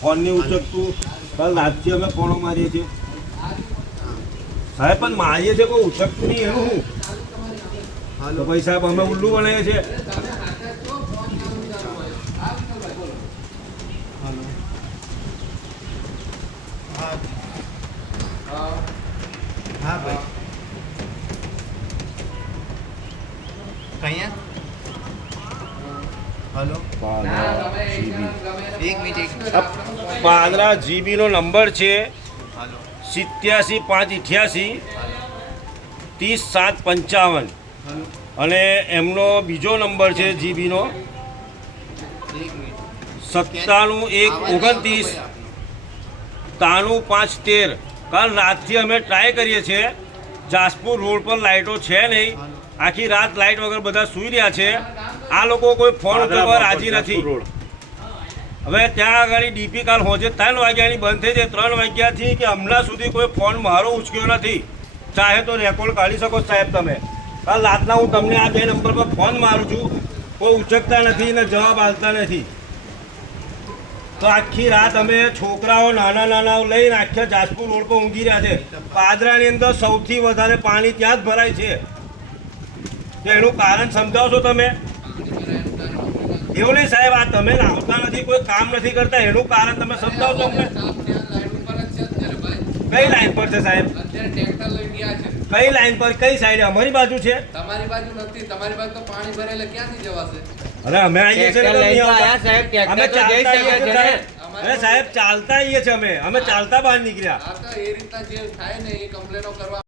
ફોનની ઉચકતું કાલ રાતથી અમે ફોનો મારીએ છીએ સાહેબ, પણ મારીએ છીએ કોઈ ઉચકતું નહીં એનું હું તો ભાઈ સાહેબ અમે ઉલ્લુ બનાવીએ છીએ. હા ભાઈ કહીએ હલો 15 GB નો નંબર છે હલો 87 588 30 7 55 અને એમનો બીજો નંબર છે જીબીનો 97 1 29 93 5 13. કાલ રાતથી અમે ટ્રાય કરીએ છીએ. જાસપુર રોડ પર લાઇટો છે નહીં, આખી રાત લાઇટ વગર બધા સૂઈ રહ્યા છે. આ લોકો કોઈ ફોન ઉઠાવવા રાજી નથી. હવે ત્યાં આગળ ડીપી કાલ હોજે 3 વાગ્યાની બંધ થઈ જાય. 3 વાગ્યાથી કે હમણાં સુધી કોઈ ફોન મારો ઉચક્યો નથી. ચાહે તો રેકોર્ડ કાઢી શકો સાહેબ તમે. કાલ રાતના હું તમને આ 2 નંબર પર ફોન મારું છું, કોઈ ઉચકતા નથી ને જવાબ આપતા નથી. તો આખી રાત અમે છોકરાઓ નાના નાના લઈને આખા જાસપુર રોડ પર ઊંઘી રહ્યા છે. પાદરાની અંદર સૌથી વધારે પાણી ત્યાં જ ભરાય છે. તો એનું કારણ સમજાવશો તમે? એવું નહીં સાહેબ, આ તમે લાવતા નથી, કોઈ કામ નથી કરતા, એનું કારણ તમે સમજાવશો અમને? કઈ લાઈન પર છે સાહેબ? કઈ લાઈન પર? કઈ સાઈડ? અમારી બાજુ છે. તમારી બાજુ નથી. તમારી બાજુ તો પાણી ભરેલે ક્યાંથી જવાશે? અરે અમે આવીએ છીએ ને, અમે ચાલતા આવીએ છીએ. અરે સાહેબ ચાલતા આવીએ છીએ અમે ચાલતા બહાર નીકળ્યા. આ તો એ રીતના જે થાય ને એ કમ્પ્લેનો કરવા